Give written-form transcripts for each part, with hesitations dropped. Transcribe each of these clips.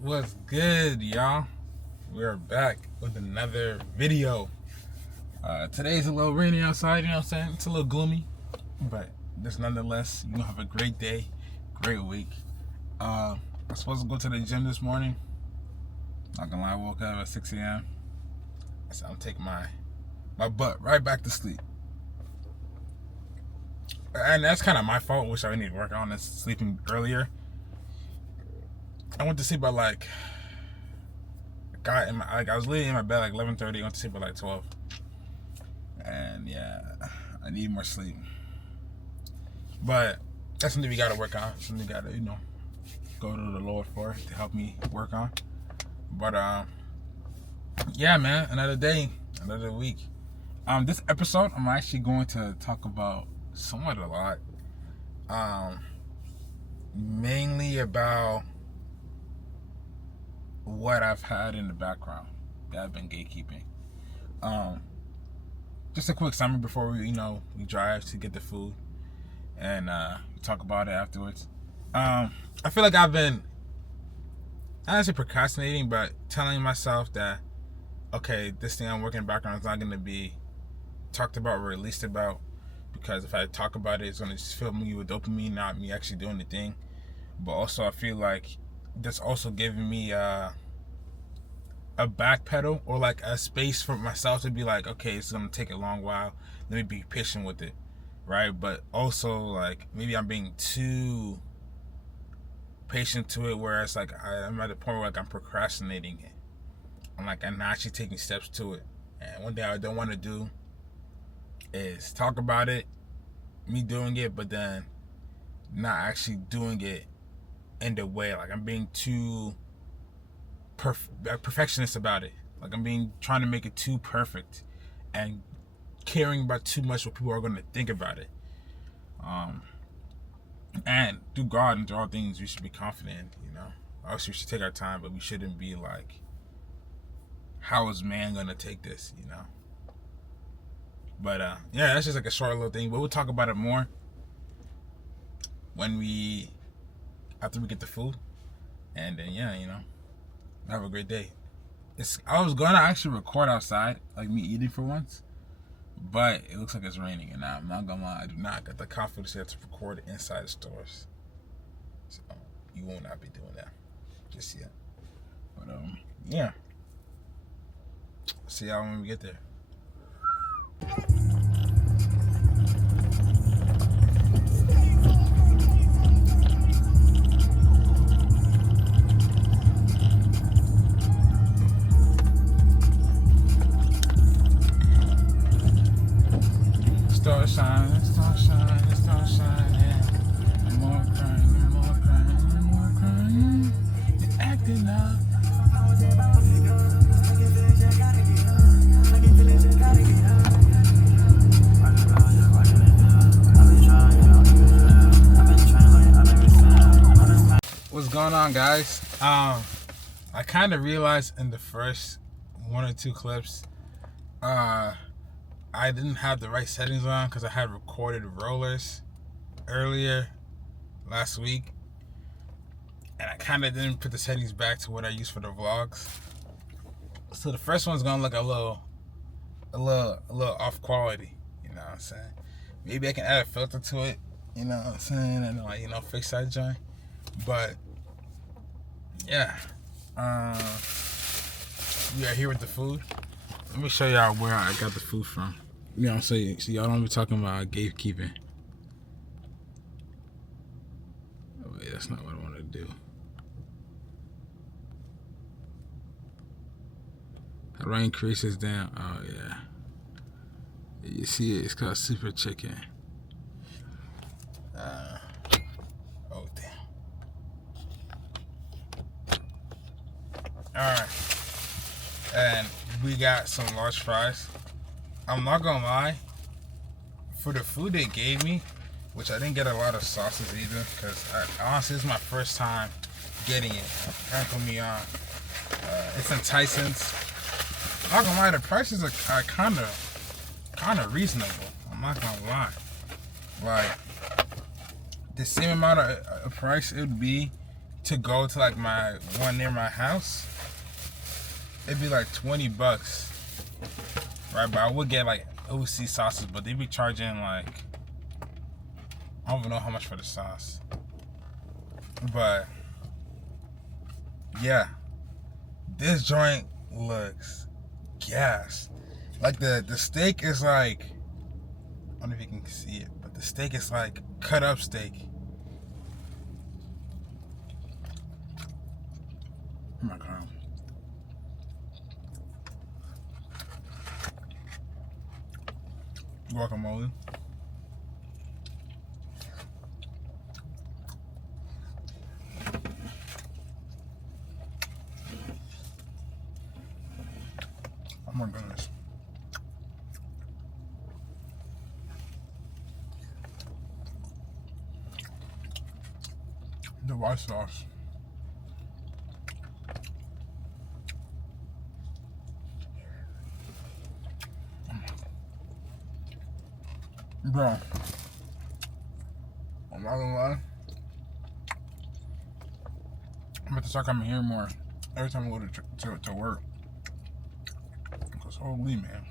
What's good, y'all? We're back with another video. Today's a little rainy outside, you know what I'm saying? It's a little gloomy, but just nonetheless, you have a great day, great week. I'm supposed to go to the gym this morning. Not gonna lie, I woke up at 6 a.m. So I'm taking my butt right back to sleep. And that's kind of my fault, which I need to work on, is sleeping earlier. I went to sleep at I was literally in my bed like 11:30. I went to sleep at like 12. And yeah, I need more sleep. But that's something we gotta work on. Something we gotta, go to the Lord for to help me work on. But yeah, man, another day, another week. This episode, I'm actually going to talk about somewhat a lot. Mainly about what I've had in the background that I've been gatekeeping. Just a quick summary before we drive to get the food, and we talk about it afterwards. I feel like I've been, not necessarily procrastinating, but telling myself that, okay, this thing I'm working in the background is not going to be talked about or released about, because if I talk about it, it's going to just fill me with dopamine, not me actually doing the thing. But also, I feel like that's also giving me a back pedal, or like a space for myself to be like, okay, it's going to take a long while, let me be patient with it, right? But also, like, maybe I'm being too patient to it, where it's like I'm at the point where like I'm procrastinating it. I'm not actually taking steps to it. And one thing I don't want to do is talk about it, me doing it, but then not actually doing it in the way. Like, I'm being too perfectionist about it. Like, I'm trying to make it too perfect and caring about too much what people are going to think about it. And through God and through all things, we should be confident, Obviously, we should take our time, but we shouldn't be like, how is man going to take this, But, yeah, that's just like a short little thing. But we'll talk about it more after we get the food. And then, yeah, have a great day. I was going to actually record outside, like me eating for once. But it looks like it's raining, and I'm not gonna lie, I do not get the confidence yet to record inside the stores. So you will not be doing that just yet. But yeah. See y'all when we get there. Star shining, star shining, star shining. No more crying, no more crying, no more crying. You're acting up. What's going on, guys? I kind of realized in the first one or two clips, I didn't have the right settings on, because I had recorded rollers earlier last week, and I kind of didn't put the settings back to what I use for the vlogs. So the first one's gonna look a little off quality, you know what I'm saying? Maybe I can add a filter to it, you know what I'm saying, and fix that joint. But yeah, we are here with the food. Let me show y'all where I got the food from. So y'all don't be talking about gatekeeping. Oh wait, that's not what I want to do. How do I increase this down? Oh yeah. You see it, it's called Super Chicken. Oh damn. Alright. And we got some large fries. I'm not gonna lie, for the food they gave me, which I didn't get a lot of sauces either, because honestly, this is my first time getting it. Don't put me on. It's in Tyson's. I'm not gonna lie, the prices are kind of reasonable. I'm not gonna lie. Like, the same amount of price it would be to go to like my one near my house, it'd be like $20, right? But I would get like OC sauces, but they'd be charging like, I don't even know how much for the sauce. But yeah, this joint looks gas. Like the steak is like, I don't know if you can see it, but the steak is like cut up steak. Oh my god. Guacamole. Oh my goodness. The white sauce. Bro, I'm not gonna lie. I'm about to start coming here more every time I go to work. Because holy man.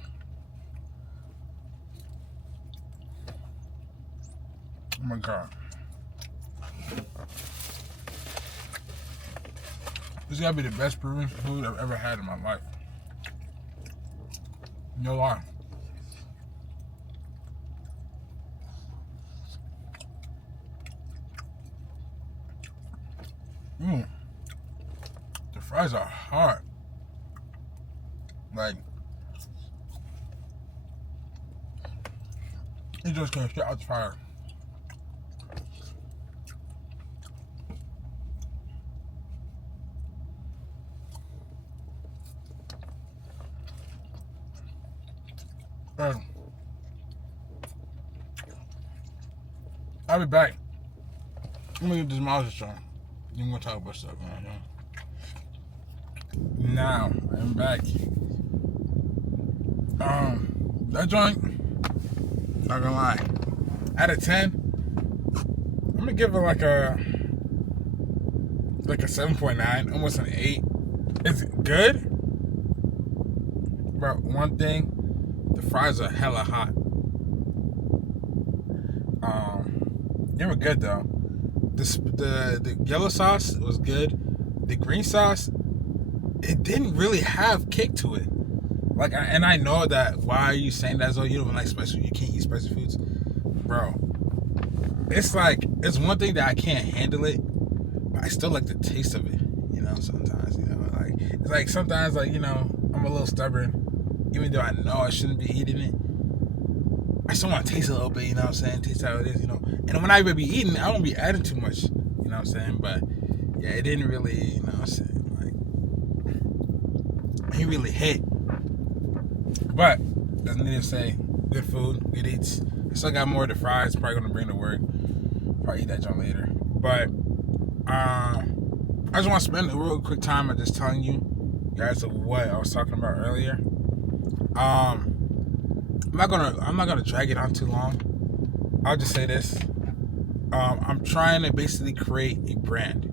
Oh my god. This gotta be the best Peruvian food I've ever had in my life. No lie. The fries are hot. Like, it just came straight out the fire. I'll be back. Let me get this mouse on. Then we're gonna talk about stuff, man. Now, I'm back. That joint, not gonna lie, out of 10, I'm gonna give it like a 7.9, almost an 8. It's good, but one thing, the fries are hella hot. They were good though. The yellow sauce was good. The green sauce, it didn't really have kick to it. Like, and I know that. Why are you saying that? So you don't like spicy? You can't eat spicy foods, bro. It's like, it's one thing that I can't handle it, but I still like the taste of it. You know, sometimes, you know, like it's like sometimes, like, you know, I'm a little stubborn, even though I know I shouldn't be eating it. I still want to taste it a little bit, you know what I'm saying? Taste how it is, you know. And when I be eating it, I don't be adding too much, you know what I'm saying? But yeah, it didn't really, you know what I'm saying? Like, it really hit. But doesn't need to say, good food, good eats. I still got more of the fries. Probably gonna bring to work. Probably eat that joint later. But I just want to spend a real quick time of just telling you guys of what I was talking about earlier. I'm not gonna drag it on too long. I'll just say this. I'm trying to basically create a brand,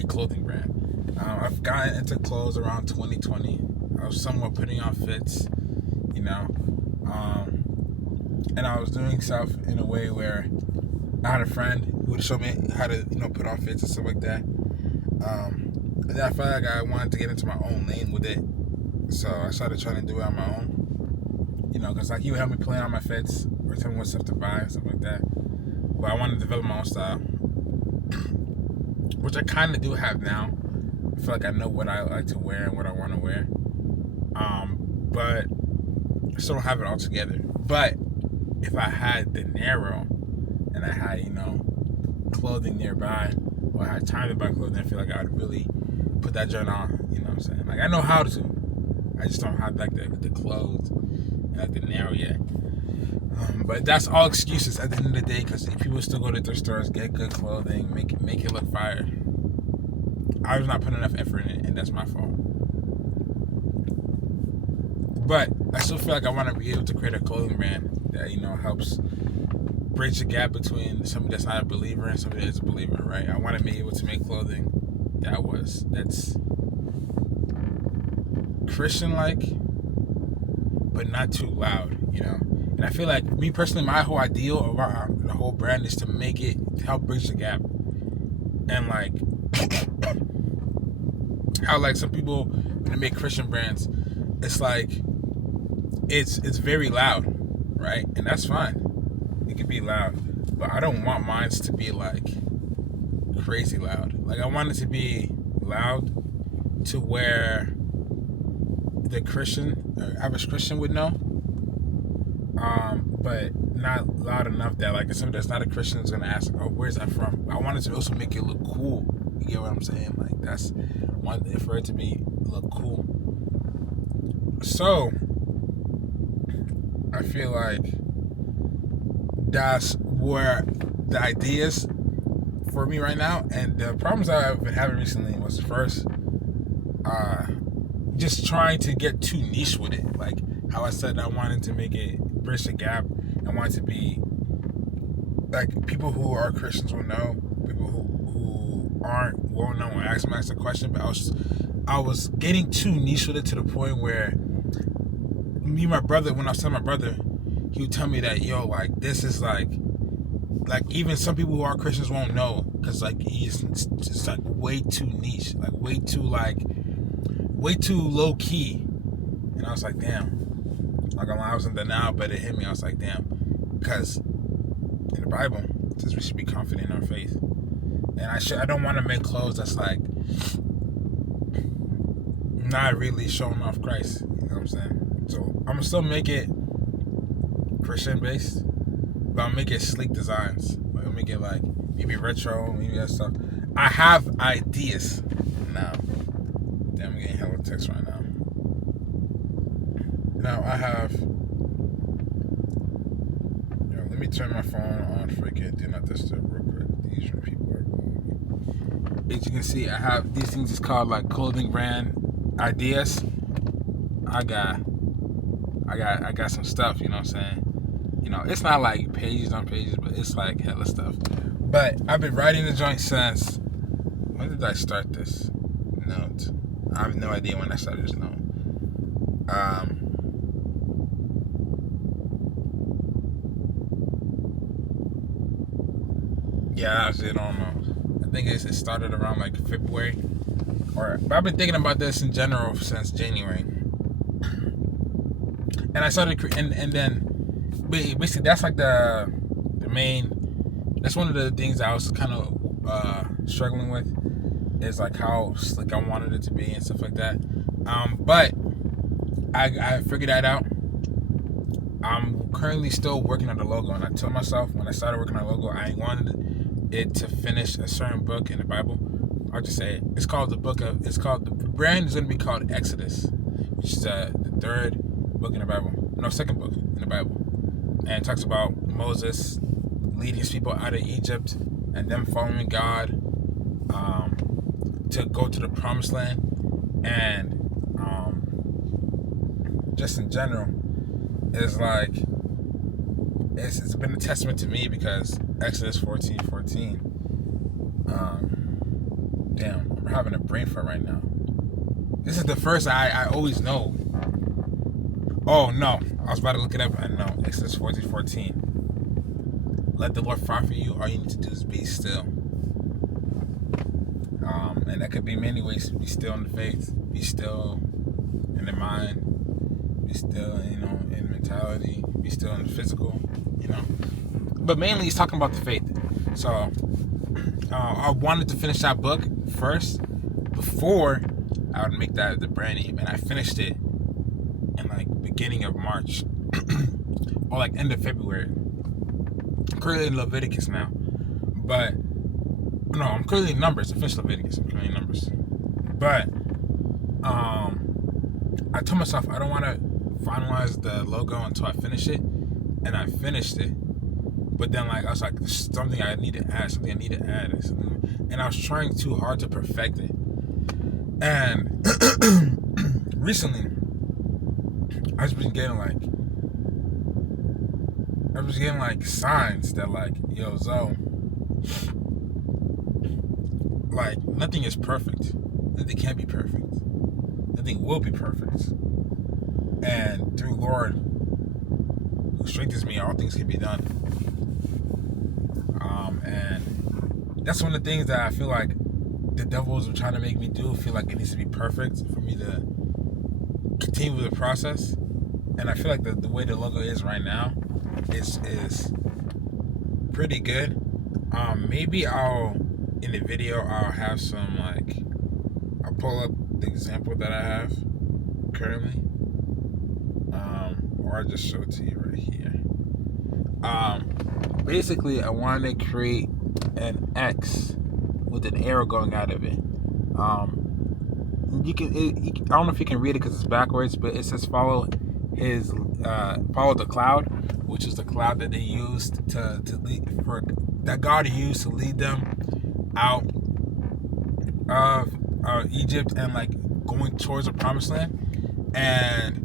a clothing brand. I've gotten into clothes around 2020. I was somewhat putting on fits, you know, and I was doing stuff in a way where I had a friend who would show me how to, you know, put on fits and stuff like that. And then I felt like I wanted to get into my own lane with it, so I started trying to do it on my own. You know, because like he would help me plan out my fits or tell me what stuff to buy and stuff like that. But I want to develop my own style, which I kind of do have now. I feel like I know what I like to wear and what I want to wear. But I still don't have it all together. But if I had the narrow and I had, you know, clothing nearby, or I had time to buy clothing, I feel like I would really put that joint on. You know what I'm saying? Like, I know how to. I just don't have like the clothes and like the narrow yet. But that's all excuses at the end of the day, because people still go to their stores, get good clothing, make it look fire. I was not putting enough effort in it, and that's my fault. But I still feel like I want to be able to create a clothing brand that, you know, helps bridge the gap between somebody that's not a believer and somebody that's a believer, right? I want to be able to make clothing that's Christian-like, but not too loud, you know. And I feel like, me personally, my whole ideal of the whole brand is to make it, to help bridge the gap. And like how like some people, when they make Christian brands, it's like it's very loud, right? And that's fine. It can be loud, but I don't want mine to be like crazy loud. Like, I want it to be loud to where the average Christian would know, but not loud enough that like if somebody that's not a Christian is gonna ask, "Oh, where's that from?" I wanted to also make it look cool. You get what I'm saying? Like, that's one for it to be look cool. So I feel like that's where the ideas for me right now, and the problems that I've been having recently was first, just trying to get too niche with it. Like how I said, I wanted to make it bridge the gap. I wanted to be like people who are Christians will know, people who aren't won't know. Ask the question, but I was getting too niche with it to the point where me and my brother, when I was telling my brother, he would tell me that, yo, like this is like even some people who are Christians won't know, because like he's just like way too niche, like way too low key. And I was like, damn. Like, I was in denial, but it hit me. I was like, damn, because in the Bible it says we should be confident in our faith, and I don't want to make clothes that's like not really showing off Christ. You know what I'm saying? So I'm gonna still make it Christian based, but I'll make it sleek designs. Like, I'll make it like maybe retro, maybe that stuff. I have ideas now. Damn, I'm getting hella text right now. Now I have. Let me turn my phone on freaking do not disturb real quick. These people are calling me. As you can see, I have these things. It's called like clothing brand ideas. I got some stuff. You know what I'm saying? You know, it's not like pages on pages, but it's like hella stuff. But I've been writing the joint since. When did I start this note? I have no idea when I started this note. Yeah, I actually don't know. I think it started around like February, but I've been thinking about this in general since January. And I started, and then basically that's like the main. That's one of the things I was kind of struggling with, is like how slick I wanted it to be and stuff like that. But I figured that out. I'm currently still working on the logo, and I told myself when I started working on the logo, I wanted it to finish a certain book in the Bible. I'll just say it. The brand is going to be called Exodus, which is the third book in the Bible. No, second book in the Bible. And it talks about Moses leading his people out of Egypt and them following God to go to the promised land. And just in general, it's like it's been a testament to me, because Exodus 14:14. Damn, I'm having a brain fart right now. This is the first I always know. Oh no, I was about to look it up. I know, Exodus 14:14. Let the Lord fight for you. All you need to do is be still. And that could be many ways. Be still in the faith. Be still in the mind. Be still, in mentality. Be still in the physical. But mainly he's talking about the faith. So I wanted to finish that book first before I would make that the brand name, and I finished it in like beginning of March or like end of February. I'm currently in Leviticus now, but no, I'm currently in Numbers. I finished Leviticus. I'm currently in Numbers, but I told myself I don't want to finalize the logo until I finish it, and I finished it. But then, like, I was like, there's something I need to add, and I was trying too hard to perfect it. And recently, I was getting signs that like, yo, Zoe, like, nothing is perfect. Nothing can be perfect. Nothing will be perfect. And through Lord, who strengthens me, all things can be done. And that's one of the things that I feel like the devil is trying to make me do. Feel like it needs to be perfect for me to continue with the process. And I feel like the way the logo is right now is pretty good. Maybe in the video I'll have some, like, I'll pull up the example that I have currently, or I'll just show it to you right here. Basically I wanted to create an X with an arrow going out of it. I don't know if you can read it because it's backwards, but it says follow the cloud, which is the cloud that they used to lead, for that God used to lead them out of Egypt and, like, going towards the promised land. And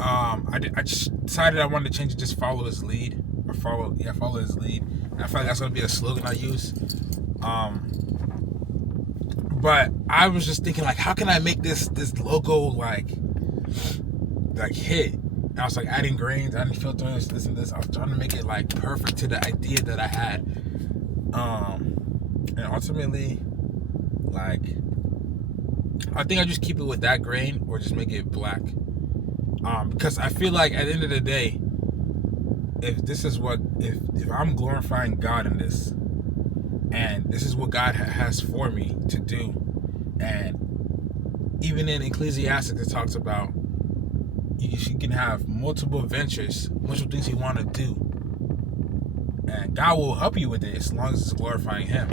I just decided I wanted to change it, just follow his lead, or follow his lead. And I feel like that's gonna be a slogan I use. But I was just thinking, like, how can I make this logo like hit? And I was like adding grains, adding filters, this and this. I was trying to make it like perfect to the idea that I had. And ultimately, like, I think I just keep it with that grain or just make it black. Because I feel like at the end of the day, if I'm glorifying God in this, and this is what God has for me to do, and even in Ecclesiastes it talks about you can have multiple ventures, multiple things you want to do, and God will help you with it as long as it's glorifying Him.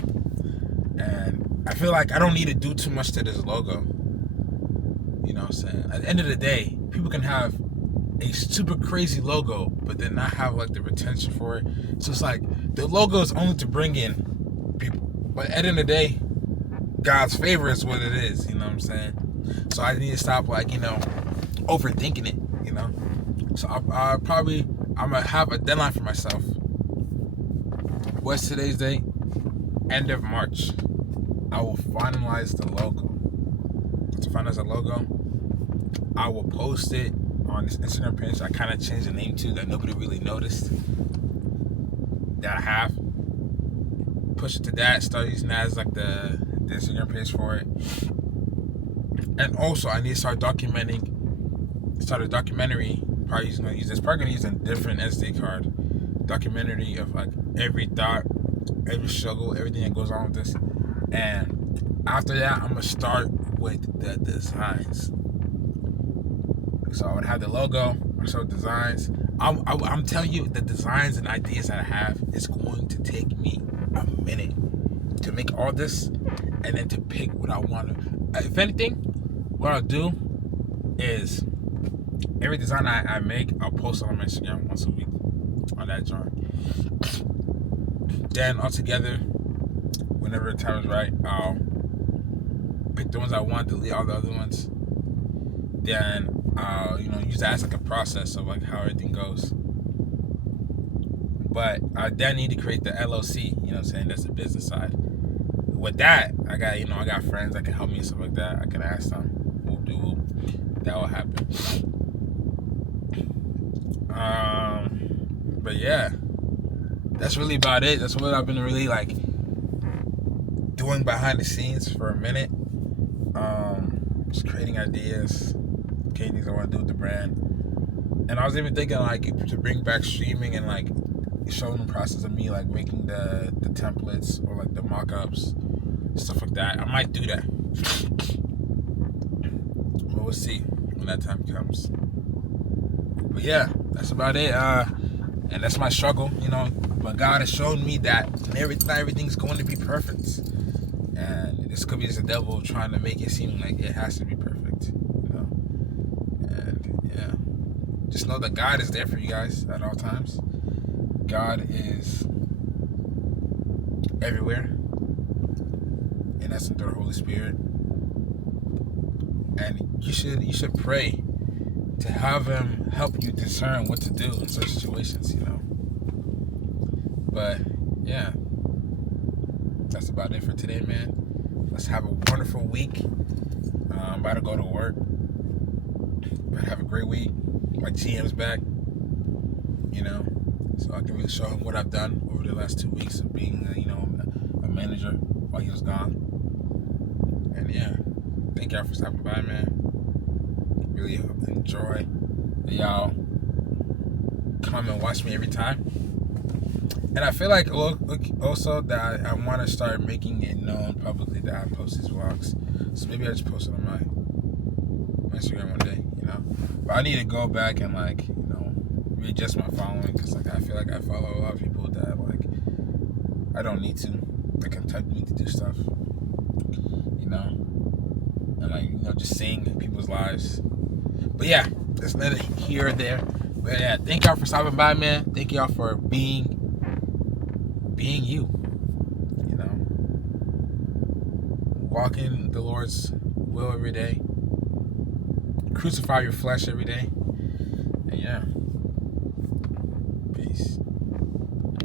And I feel like I don't need to do too much to this logo. You know what I'm saying? At the end of the day, people can have a super crazy logo, but then not have, like, the retention for it. So it's like the logo is only to bring in people, but at the end of the day, God's favor is what it is. You know what I'm saying? So I need to stop, like, overthinking it. So I'm gonna have a deadline for myself. What's today's date? End of March. I will finalize the logo. To finalize the logo, I will post it on this Instagram page I kind of changed the name to, that nobody really noticed that I have. Push it to that, start using that as, like, the Instagram page for it. And also I need to start a documentary, probably gonna use a different SD card, documentary of, like, every thought, every struggle, everything that goes on with this. And after that, I'm gonna start with the designs. So I would have the logo, I start with designs. I'm telling you, the designs and ideas that I have is going to take me a minute to make all this, and then to pick what I want to. If anything, what I'll do is every design I make, I'll post it on my Instagram once a week on that joint. Then altogether, whenever the time is right, I'll pick the ones I want, delete all the other ones. Then I'll use that as, like, a process of, like, how everything goes. But I then need to create the LLC. You know what I'm saying? That's the business side. With that, I got friends that can help me and stuff like that. I can ask them. That will happen. But yeah, that's really about it. That's what I've been really, like, doing behind the scenes for a minute. Just creating ideas, creating things I want to do with the brand. And I was even thinking, like, to bring back streaming and, like, showing the process of me, like, making the templates or, like, the mock-ups, stuff like that. I might do that. But we'll see when that time comes. But yeah, that's about it. And that's my struggle, But God has shown me that not everything's going to be perfect. And this could be just the devil trying to make it seem like it has to be perfect, And yeah, just know that God is there for you guys at all times. God is everywhere, and that's through the Holy Spirit. And you should pray to have Him help you discern what to do in such situations, But yeah, that's about it for today, man. Let's have a wonderful week. I'm about to go to work. But have a great week. My GM's back, so I can really show him what I've done over the last 2 weeks of being, a manager while he was gone. And yeah, thank y'all for stopping by, man. Really enjoy that y'all come and watch me every time. And I feel like also that I want to start making it known publicly that I post these vlogs. So maybe I just post it on my Instagram one day, But I need to go back and readjust my following, because I feel like I follow a lot of people that I don't need to. That can tempt me to do stuff, and just seeing people's lives. But yeah, that's neither here or there. But yeah, thank y'all for stopping by, man. Thank y'all for being you. Walking the Lord's will every day. Crucify your flesh every day. And yeah. Peace.